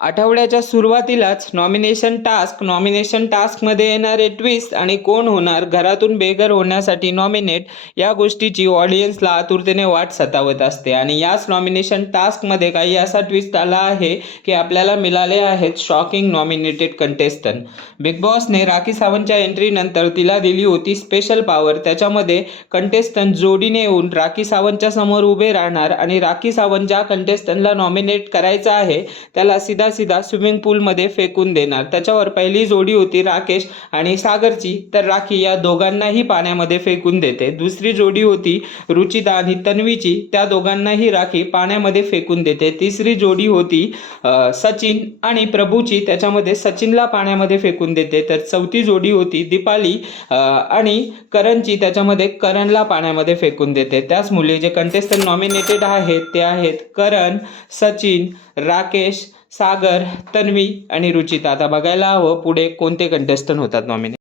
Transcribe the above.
आठवड्याच्या सुरुवातीलाच नॉमिनेशन टास्कमध्ये येणारे ट्विस्ट आणि कोण होणार घरातून बेघर होण्यासाठी नॉमिनेट या गोष्टीची ऑडियन्सला आतुरतेने वाट सतावत असते. आणि याच नॉमिनेशन टास्कमध्ये काही असा ट्विस्ट आला आहे की आपल्याला मिळाले आहेत शॉकिंग नॉमिनेटेड कंटेस्टंट. बिग बॉसने राखी सावंतच्या एंट्रीनंतर तिला दिली होती स्पेशल पॉवर. त्याच्यामध्ये कंटेस्टंट जोडीने येऊन राखी सावंतच्या समोर उभे राहणार आणि राखी सावंत ज्या कंटेस्टंटला नॉमिनेट करायचं आहे त्याला सीधा स्विमिंग पूलमध्ये फेकून देणार. त्याच्यावर पहिली जोडी होती राकेश आणि सागरची, तर राखी या दोघांनाही पाण्यामध्ये फेकून देते. दुसरी जोडी होती रुचिता आणि तन्वीची, त्या दोघांनाही राखी पाण्यामध्ये फेकून देते. तिसरी जोडी होती सचिन आणि प्रभूची, त्याच्यामध्ये सचिनला पाण्यामध्ये फेकून देते. तर चौथी जोडी होती दीपाली आणि करणची, त्याच्यामध्ये करणला पाण्यामध्ये फेकून देते. त्याच मुले जे कंटेस्टंट नॉमिनेटेड आहेत ते आहेत करण, सचिन, राकेश, सागर, तन्वी आणि रुचिता. आता बघायला हवं पुढे कोणते कंटेस्टंट होतात नॉमिनेट.